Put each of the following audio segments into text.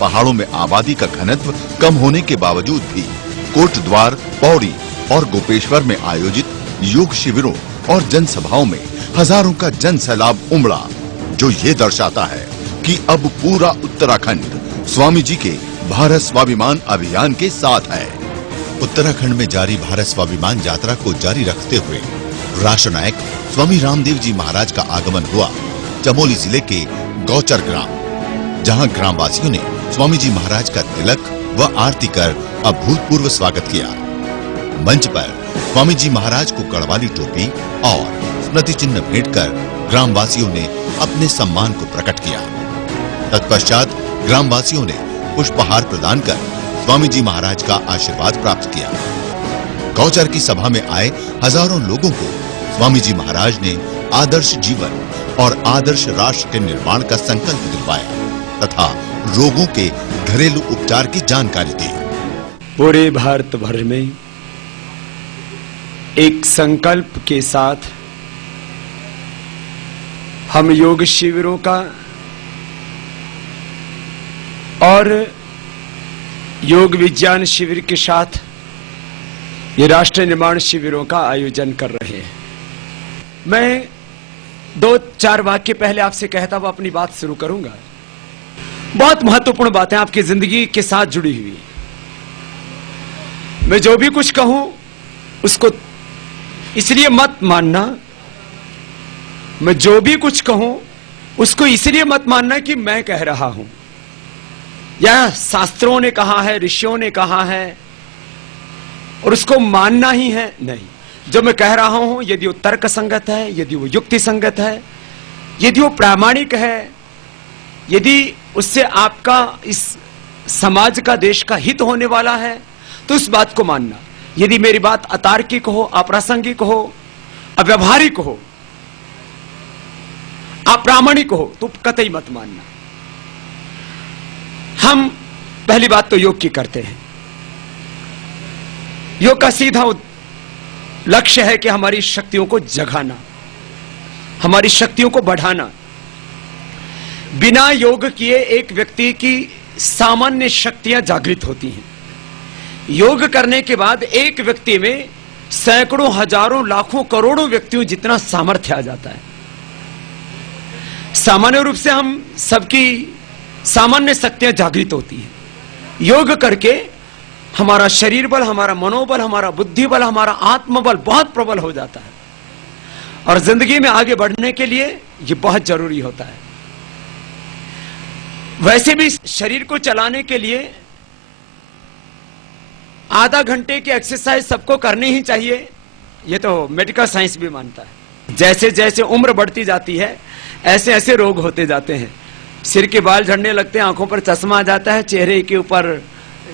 पहाड़ों में आबादी का घनत्व कम होने के बावजूद भी कोटद्वार, पौड़ी और गोपेश्वर में आयोजित योग शिविरों और जनसभाओं में हजारों का जन सैलाब उमड़ा, जो ये दर्शाता है कि अब पूरा उत्तराखंड स्वामी जी के भारत स्वाभिमान अभियान के साथ है। उत्तराखंड में जारी भारत स्वाभिमान यात्रा को जारी रखते हुए राष्ट्रनायक स्वामी रामदेव जी महाराज का आगमन हुआ चमोली जिले के गौचर ग्राम, जहां ग्रामवासियों ने स्वामी जी महाराज का तिलक व आरती कर अभूतपूर्व स्वागत किया। मंच पर स्वामी जी महाराज को गढ़वाली टोपी और स्मृति चिन्ह भेंट कर ग्रामवासियों ने अपने सम्मान को प्रकट किया। तत्पश्चात ग्रामवासियों ने पुष्पहार प्रदान कर स्वामी जी महाराज का आशीर्वाद प्राप्त किया। गौचर की सभा में आए हजारों लोगों को स्वामी जी महाराज ने आदर्श जीवन और आदर्श राष्ट्र के निर्माण का संकल्प दिलवाया तथा रोगों के घरेलू उपचार की जानकारी दी। पूरे भारत भर में एक संकल्प के साथ हम योग शिविरों का और योग विज्ञान शिविर के साथ ये राष्ट्र निर्माण शिविरों का आयोजन कर रहे हैं। मैं 2-4 वाक्य पहले आपसे कहता हुआ अपनी बात शुरू करूंगा। बहुत महत्वपूर्ण बातें आपकी जिंदगी के साथ जुड़ी हुई। मैं जो भी कुछ कहूं उसको इसलिए मत मानना, मैं जो भी कुछ कहूं उसको इसलिए मत मानना कि मैं कह रहा हूं या शास्त्रों ने कहा है, ऋषियों ने कहा है और उसको मानना ही है। नहीं, जो मैं कह रहा हूं यदि वो तर्क संगत है, यदि वो युक्ति संगत है, यदि वो प्रामाणिक है, यदि उससे आपका इस समाज का, देश का हित होने वाला है, तो उस बात को मानना। यदि मेरी बात अतार्किक हो, अप्रासंगिक हो, अव्यवहारिक हो, अप्रामाणिक हो, तो कतई मत मानना। हम पहली बात तो योग की करते हैं। योग का सीधा लक्ष्य है कि हमारी शक्तियों को जगाना, हमारी शक्तियों को बढ़ाना। बिना योग किए एक व्यक्ति की सामान्य शक्तियां जागृत होती हैं। योग करने के बाद एक व्यक्ति में सैकड़ों, हजारों, लाखों, करोड़ों व्यक्तियों जितना सामर्थ्य आ जाता है। सामान्य रूप से हम सबकी सामान्य शक्तियां जागृत होती हैं। योग करके हमारा शरीर बल, हमारा मनोबल, हमारा बुद्धि बल, हमारा आत्मबल बहुत प्रबल हो जाता है और जिंदगी में आगे बढ़ने के लिए यह बहुत जरूरी होता है। वैसे भी शरीर को चलाने के लिए आधा घंटे की एक्सरसाइज सबको करनी ही चाहिए, यह तो मेडिकल साइंस भी मानता है। जैसे जैसे उम्र बढ़ती जाती है ऐसे ऐसे रोग होते जाते हैं। सिर के बाल झड़ने लगते हैं, आंखों पर चश्मा आ जाता है, चेहरे के ऊपर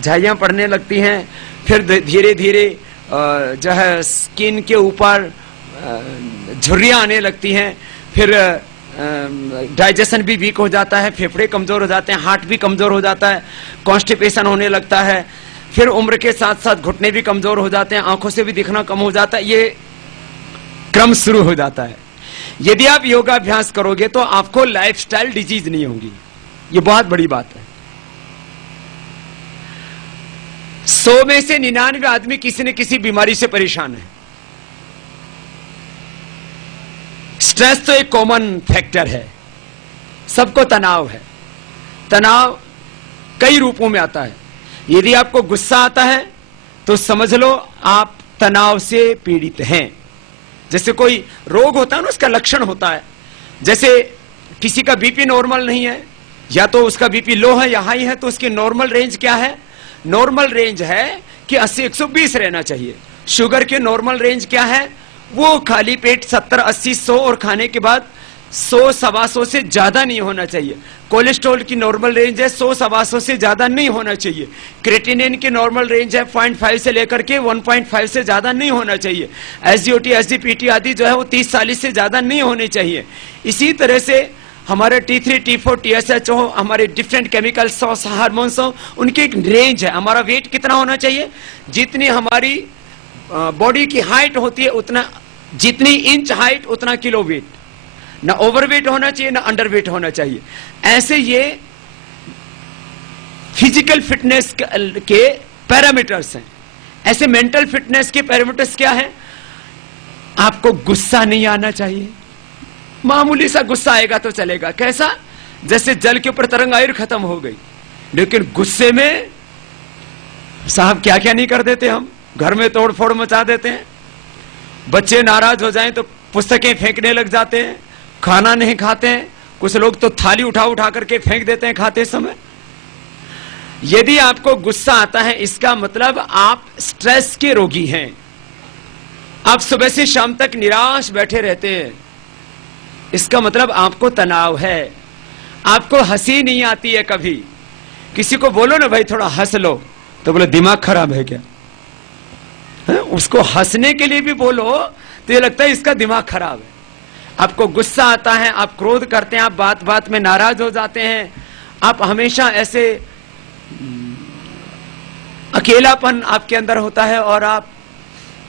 झाइयां पड़ने लगती हैं, फिर धीरे धीरे जो है स्किन के ऊपर झुर्रियां आने लगती हैं, फिर डाइजेशन भी वीक हो जाता है, फेफड़े कमजोर हो जाते हैं, हार्ट भी कमजोर हो जाता है, कॉन्स्टिपेशन होने लगता है, फिर उम्र के साथ साथ घुटने भी कमजोर हो जाते हैं, आंखों से भी दिखना कम हो जाता है। ये क्रम शुरू हो जाता है। यदि आप योगाभ्यास करोगे तो आपको लाइफस्टाइल डिजीज नहीं होगी, ये बहुत बड़ी बात है। 100 में से 99 आदमी किसी न किसी बीमारी से परेशान है। स्ट्रेस तो एक कॉमन फैक्टर है, सबको तनाव है। तनाव कई रूपों में आता है। यदि आपको गुस्सा आता है तो समझ लो आप तनाव से पीड़ित हैं। जैसे कोई रोग होता है ना, उसका लक्षण होता है। जैसे किसी का बीपी नॉर्मल नहीं है, या तो उसका बीपी लो है या हाई है, तो उसकी नॉर्मल रेंज क्या है? नॉर्मल रेंज है कि 80-120 रहना चाहिए। शुगर के नॉर्मल रेंज क्या है? वो खाली पेट 70-80-100 और खाने के बाद 100-125 से ज्यादा नहीं होना चाहिए। कोलेस्ट्रॉल की नॉर्मल रेंज है 100-125 से ज्यादा नहीं होना चाहिए। क्रेटिनिन की नॉर्मल रेंज है 0.5 से लेकर के 1.5 से ज्यादा नहीं होना चाहिए। एसजीओटी, एसजीपीटी आदि जो है वो 30-40 से ज्यादा नहीं होने चाहिए। इसी तरह से हमारे T3, T4, TSH हो, हमारे डिफरेंट केमिकल्स हो, हार्मोन्स हो, उनकी एक रेंज है। हमारा वेट कितना होना चाहिए? जितनी हमारी बॉडी की हाइट होती है उतना, जितनी इंच हाइट उतना किलो वेट। ना ओवरवेट होना चाहिए ना अंडरवेट होना चाहिए। ऐसे ये फिजिकल फिटनेस के पैरामीटर्स हैं। ऐसे मेंटल फिटनेस के पैरामीटर्स क्या हैं? आपको गुस्सा नहीं आना चाहिए। मामूली सा गुस्सा आएगा तो चलेगा। कैसा? जैसे जल के ऊपर तरंग आई और खत्म हो गई। लेकिन गुस्से में साहब क्या क्या नहीं कर देते हम। घर में तोड़ फोड़ मचा देते हैं। बच्चे नाराज हो जाएं तो पुस्तकें फेंकने लग जाते हैं, खाना नहीं खाते हैं। कुछ लोग तो थाली उठा उठा करके फेंक देते हैं खाते समय। यदि आपको गुस्सा आता है, इसका मतलब आप स्ट्रेस के रोगी हैं। आप सुबह से शाम तक निराश बैठे रहते हैं, इसका मतलब आपको तनाव है। आपको हंसी नहीं आती है कभी। किसी को बोलो ना भाई थोड़ा हंस लो, तो बोले दिमाग खराब है क्या? उसको हंसने के लिए भी बोलो तो ये लगता है इसका दिमाग खराब है। आपको गुस्सा आता है, आप क्रोध करते हैं, आप बात बात में नाराज हो जाते हैं, आप हमेशा ऐसे अकेलापन आपके अंदर होता है और आप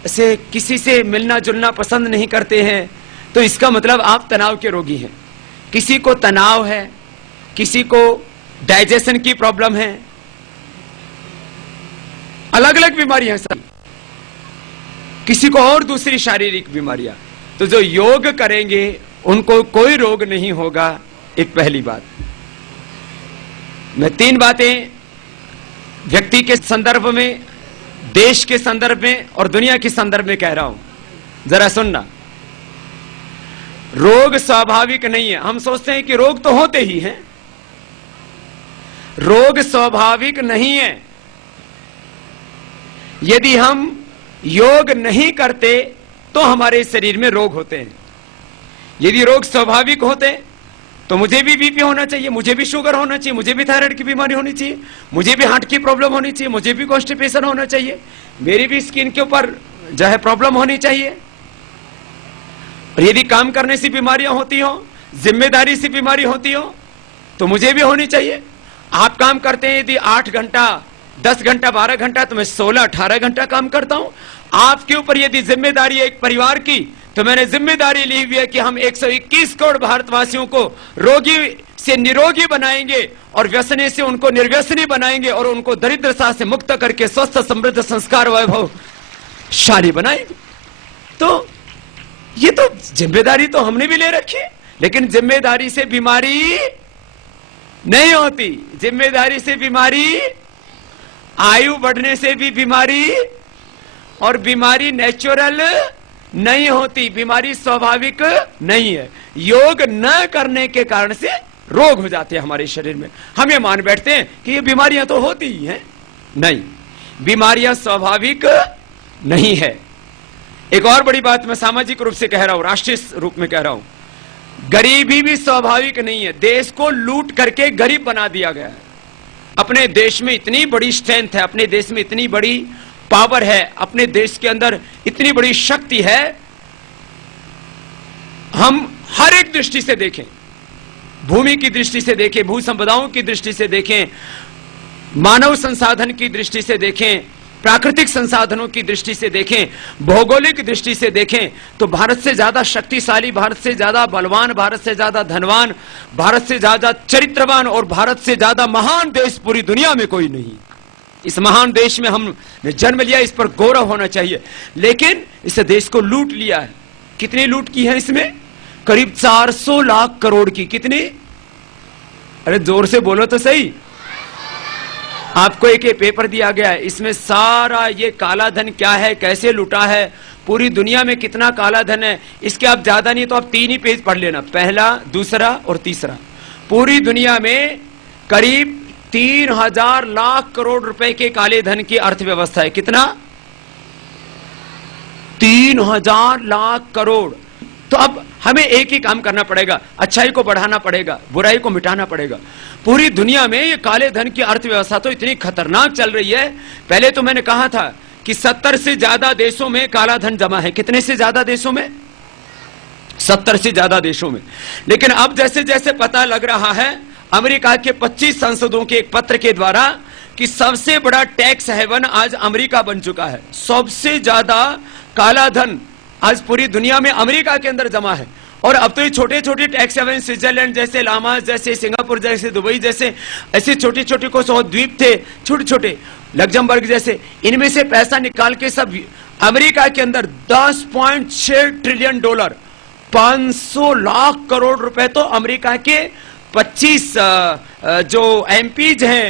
ऐसे किसी से मिलना जुलना पसंद नहीं करते हैं, तो इसका मतलब आप तनाव के रोगी हैं। किसी को तनाव है, किसी को डाइजेशन की प्रॉब्लम है, अलग अलग बीमारियां सभी, किसी को और दूसरी शारीरिक बीमारियां। तो जो योग करेंगे उनको कोई रोग नहीं होगा। एक पहली बात। मैं 3 बातें व्यक्ति के संदर्भ में, देश के संदर्भ में और दुनिया के संदर्भ में कह रहा हूं, जरा सुनना। रोग स्वाभाविक नहीं है। हम सोचते हैं कि रोग तो होते ही हैं। रोग स्वाभाविक नहीं है। यदि हम योग नहीं करते तो हमारे शरीर में रोग होते हैं। यदि रोग स्वाभाविक होते तो मुझे भी बीपी होना चाहिए, मुझे भी शुगर होना चाहिए, मुझे भी थायराइड की बीमारी होनी चाहिए, मुझे भी हार्ट की प्रॉब्लम होनी चाहिए, मुझे भी कॉन्स्टिपेशन होना चाहिए, मेरी भी स्किन के ऊपर जो है प्रॉब्लम होनी चाहिए। और यदि काम करने से बीमारियां होती हो, जिम्मेदारी से बीमारी होती हो, तो मुझे भी होनी चाहिए। आप काम करते हैं यदि 8 घंटा, 10 घंटा, 12 घंटा, तो मैं 16-18 घंटा काम करता हूं। आपके ऊपर यदि जिम्मेदारी है एक परिवार की, तो मैंने जिम्मेदारी ली हुई है कि हम 121 करोड़ भारतवासियों को रोगी से निरोगी बनाएंगे और व्यसनी से उनको निर्व्यसनी बनाएंगे और उनको दरिद्रता से मुक्त करके स्वस्थ समृद्ध संस्कार वैभवशाली बनाएंगे। तो ये तो जिम्मेदारी तो हमने भी ले रखी है, लेकिन जिम्मेदारी से बीमारी नहीं होती। जिम्मेदारी से बीमारी, आयु बढ़ने से भी बीमारी, और बीमारी नेचुरल नहीं होती, बीमारी स्वाभाविक नहीं है। योग न करने के कारण से रोग हो जाते हैं हमारे शरीर में। हम ये मान बैठते हैं कि ये बीमारियां तो होती ही हैं। नहीं, बीमारियां स्वाभाविक नहीं है। एक और बड़ी बात मैं सामाजिक रूप से कह रहा हूं, राष्ट्रीय रूप में कह रहा हूं, गरीबी भी स्वाभाविक नहीं है। देश को लूट करके गरीब बना दिया गया है। अपने देश में इतनी बड़ी स्ट्रेंथ है, अपने देश में इतनी बड़ी पावर है, अपने देश के अंदर इतनी बड़ी शक्ति है। हम हर एक दृष्टि से देखें, भूमि की दृष्टि से देखें, भू संपदाओं की दृष्टि से देखें, मानव संसाधन की दृष्टि से देखें, प्राकृतिक संसाधनों की दृष्टि से देखें, भौगोलिक दृष्टि से देखें, तो भारत से ज्यादा शक्तिशाली, भारत से ज्यादा बलवान, भारत से ज्यादा धनवान, भारत से ज्यादा चरित्रवान और भारत से ज्यादा महान देश पूरी दुनिया में कोई नहीं। इस महान देश में हमने जन्म लिया, इस पर गौरव होना चाहिए। लेकिन इस देश को लूट लिया है। कितनी लूट की है इसमें? करीब 400 लाख करोड़ की। कितनी? अरे जोर से बोलो तो सही। आपको एक पेपर दिया गया है, इसमें सारा ये काला धन क्या है, कैसे लूटा है, पूरी दुनिया में कितना काला धन है, इसके आप ज्यादा नहीं तो आप 3 ही पेज पढ़ लेना, पहला, दूसरा और तीसरा। पूरी दुनिया में करीब 3000 लाख करोड़ रुपए के काले धन की अर्थव्यवस्था है। कितना? 3000 लाख करोड़। तो अब हमें एक ही काम करना पड़ेगा, अच्छाई को बढ़ाना पड़ेगा, बुराई को मिटाना पड़ेगा। पूरी दुनिया में ये काले धन की अर्थव्यवस्था तो इतनी खतरनाक चल रही है। पहले तो मैंने कहा था कि 70 से ज्यादा देशों में काला धन जमा है। कितने से ज्यादा देशों में? 70 से ज्यादा देशों में। लेकिन अब जैसे जैसे पता लग रहा है अमेरिका के 25 सांसदों के एक पत्र के द्वारा कि सबसे बड़ा टैक्स हेवन आज अमेरिका बन चुका है। सबसे ज्यादा काला धन आज पूरी दुनिया में अमेरिका के अंदर जमा है। और अब तो ये छोटे छोटे टैक्स हेवन, स्विट्जरलैंड जैसे, लामास जैसे, सिंगापुर जैसे, दुबई जैसे, ऐसे छोटे छोटे को 100 द्वीप थे छोटे छोटे, लग्जमबर्ग जैसे, इनमें से पैसा निकाल के सब अमेरिका के अंदर 10.6 ट्रिलियन डॉलर, 500 लाख करोड़ रुपए तो अमेरिका के 25 जो एमपीज हैं,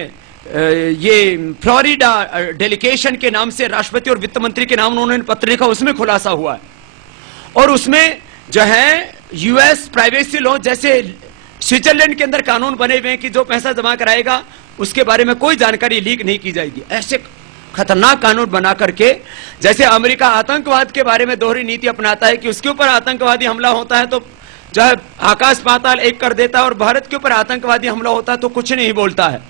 ये फ्लोरिडा डेलीगेशन के नाम से राष्ट्रपति और वित्त मंत्री के नाम उन्होंने पत्र लिखा, उसमें खुलासा हुआ है। और उसमें जो है यूएस प्राइवेसी लॉ जैसे स्विट्जरलैंड के अंदर कानून बने हुए हैं कि जो पैसा जमा कराएगा उसके बारे में कोई जानकारी लीक नहीं की जाएगी। ऐसे खतरनाक कानून बना करके, जैसे अमेरिका आतंकवाद के बारे में दोहरी नीति अपनाता है कि उसके ऊपर आतंकवादी हमला होता है तो जो है आकाश पाताल एक कर देता है, और भारत के ऊपर आतंकवादी हमला होता है तो कुछ नहीं बोलता है।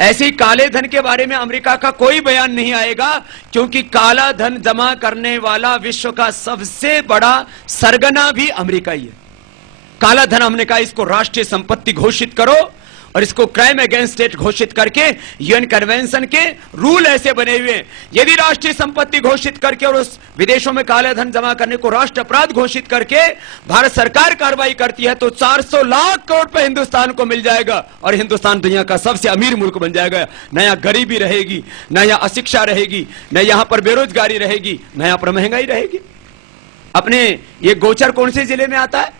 ऐसे ही काले धन के बारे में अमेरिका का कोई बयान नहीं आएगा, क्योंकि काला धन जमा करने वाला विश्व का सबसे बड़ा सरगना भी अमेरिका ही है। काला धन हमने कहा इसको राष्ट्रीय संपत्ति घोषित करो और इसको क्राइम अगेंस्ट स्टेट घोषित करके, यूएन कन्वेंशन के रूल ऐसे बने हुए हैं, यदि राष्ट्रीय संपत्ति घोषित करके और उस विदेशों में काले धन जमा करने को राष्ट्र अपराध घोषित करके भारत सरकार कार्रवाई करती है तो 400 लाख करोड़ रुपए हिंदुस्तान को मिल जाएगा और हिंदुस्तान दुनिया का सबसे अमीर मुल्क बन जाएगा। न यहाँ गरीबी रहेगी, न यहाँ अशिक्षा रहेगी, न यहाँ पर बेरोजगारी रहेगी, न यहाँ पर महंगाई रहेगी। अपने ये गोचर कौन से जिले में आता है?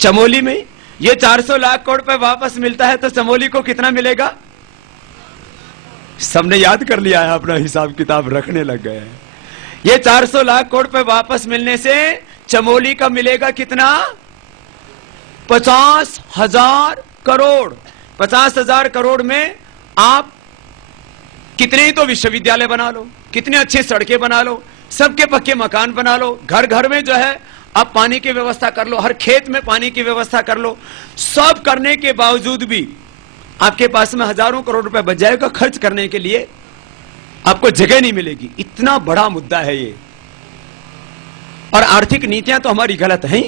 चमोली में। ये 400 लाख करोड़ रुपए वापस मिलता है तो चमोली को कितना मिलेगा? सबने याद कर लिया है, अपना हिसाब किताब रखने लग गए हैं। ये 400 लाख करोड़ रुपए वापस मिलने से चमोली का मिलेगा कितना? 50,000 करोड़। 50,000 करोड़ में आप कितने ही तो विश्वविद्यालय बना लो, कितने अच्छे सड़कें बना लो, सबके पक्के मकान बना लो, घर घर में जो है आप पानी की व्यवस्था कर लो, हर खेत में पानी की व्यवस्था कर लो। सब करने के बावजूद भी आपके पास में हजारों करोड़ रुपए बच जाएगा, खर्च करने के लिए आपको जगह नहीं मिलेगी। इतना बड़ा मुद्दा है ये। और आर्थिक नीतियां तो हमारी गलत हैं।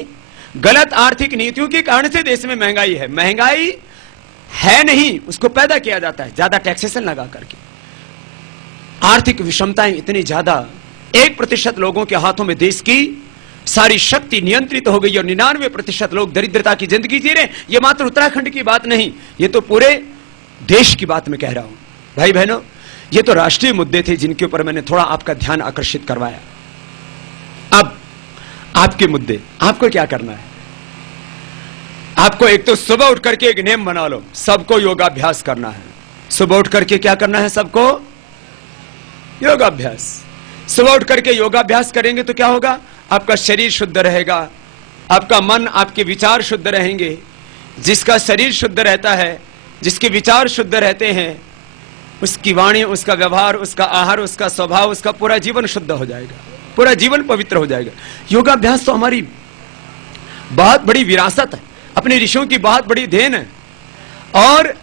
गलत आर्थिक नीतियों के कारण से देश में महंगाई है। महंगाई है नहीं, उसको पैदा किया जाता है ज्यादा टैक्सेशन लगा करके। आर्थिक विषमताएं इतनी ज्यादा, 1% लोगों के हाथों में देश की सारी शक्ति नियंत्रित हो गई और 99% लोग दरिद्रता की जिंदगी जी रहे हैं। यह मात्र उत्तराखंड की बात नहीं, ये तो पूरे देश की बात मैं कह रहा हूं। भाई बहनों, ये तो राष्ट्रीय मुद्दे थे जिनके ऊपर मैंने थोड़ा आपका ध्यान आकर्षित करवाया। अब आपके मुद्दे, आपको क्या करना है? आपको एक तो सुबह उठ करके एक नियम बना लो, सबको योगाभ्यास करना है। सुबह उठ करके क्या करना है? सबको योगाभ्यास। सुबह उठ करके योगाभ्यास करेंगे तो क्या होगा? आपका शरीर शुद्ध रहेगा, आपका मन, आपके विचार शुद्ध रहेंगे। जिसका शरीर शुद्ध रहता है, जिसके विचार शुद्ध रहते हैं, उसकी वाणी, उसका व्यवहार, उसका आहार, उसका स्वभाव, उसका पूरा जीवन शुद्ध हो जाएगा, पूरा जीवन पवित्र हो जाएगा। योगाभ्यास तो हमारी बहुत बड़ी विरासत है, अपने ऋषियों की बहुत बड़ी देन है। और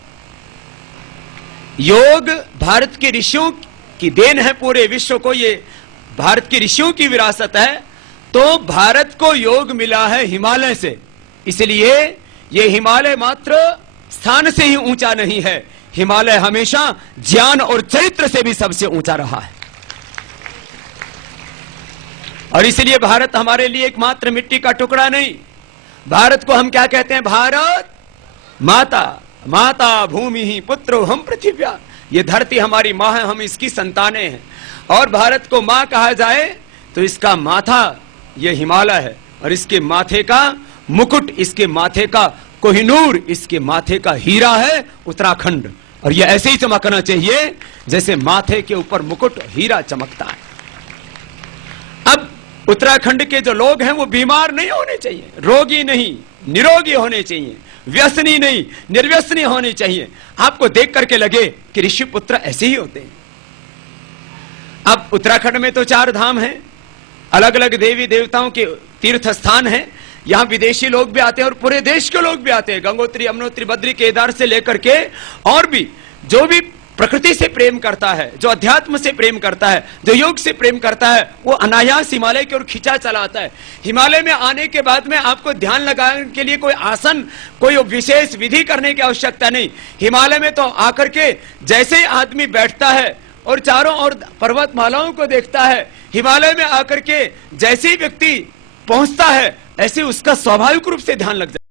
योग भारत के ऋषियों की देन है, पूरे विश्व को ये भारत के ऋषियों की विरासत है। तो भारत को योग मिला है हिमालय से, इसलिए ये हिमालय मात्र स्थान से ही ऊंचा नहीं है, हिमालय हमेशा ज्ञान और चरित्र से भी सबसे ऊंचा रहा है। और इसलिए भारत हमारे लिए एक मात्र मिट्टी का टुकड़ा नहीं। भारत को हम क्या कहते हैं? भारत माता, माता भूमि ही पुत्रो हम पृथिव्या। ये धरती हमारी मां है, हम इसकी संतानें हैं। और भारत को मां कहा जाए तो इसका माथा ये हिमालय है, और इसके माथे का मुकुट, इसके माथे का कोहिनूर, इसके माथे का हीरा है उत्तराखंड। और ये ऐसे ही चमकना चाहिए जैसे माथे के ऊपर मुकुट हीरा चमकता है। अब उत्तराखंड के जो लोग हैं वो बीमार नहीं होने चाहिए, रोगी नहीं, निरोगी होने चाहिए, व्यसनी नहीं, निर्व्यसनी होने चाहिए। आपको देख करके लगे कि ऋषि पुत्र ऐसे ही होते हैं। अब उत्तराखंड में तो 4 धाम हैं, अलग अलग देवी देवताओं के तीर्थ स्थान हैं। यहां विदेशी लोग भी आते हैं और पूरे देश के लोग भी आते हैं। गंगोत्री, यमुनोत्री, बद्री, केदार से लेकर के और भी जो भी प्रकृति से प्रेम करता है, जो अध्यात्म से प्रेम करता है, जो योग से प्रेम करता है, वो अनायास हिमालय की ओर खिंचा चला आता है। हिमालय में आने के बाद में आपको ध्यान लगाने के लिए कोई आसन, कोई विशेष विधि करने की आवश्यकता नहीं। हिमालय में तो आकर के जैसे ही आदमी बैठता है और चारों ओर पर्वतमालाओं को देखता है, हिमालय में आकर के जैसे ही व्यक्ति पहुंचता है ऐसे उसका स्वाभाविक रूप से ध्यान लग जाता है।